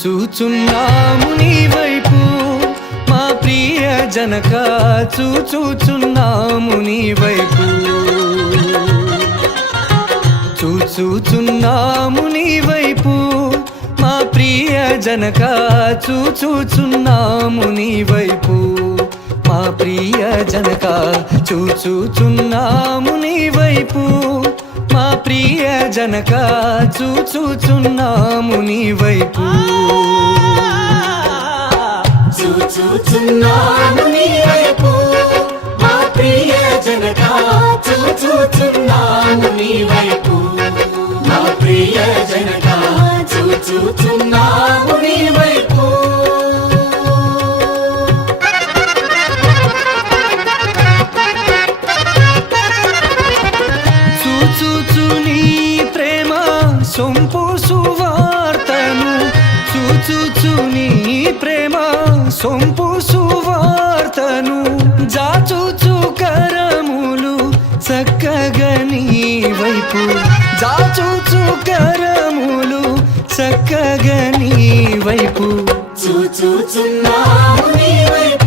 చూచుచున్నాము నీ వైపు మా ప్రియ జనక, చూచుచున్నాము నీ వైపు. చూచుచున్నాము నీ వైపు మా ప్రియ జనక, చూచుచున్నాము నీ వైపు మా ప్రియ జనక. చూచుచున్నాము నీ వైపు మా ప్రియ జనక, చూచుచున్నాము నీ వైపు. చూచుచున్నాము నీ వైపు మా ప్రియ జనక, చూచుచున్నాము నీ వైపు మా ప్రియ జనక, చూచుచున్నాము నీ వైపు. చూచుచు నీ ప్రేమ సొంపు సువార్తను, చూచుచు నీ ప్రేమ సొంపు సువార్తను, జాచుచు కరములు చక్కగా నీ వైపు, జాచుచు కరములు చక్కగా నీ వైపు. చూచుచున్నాము నీ వైపు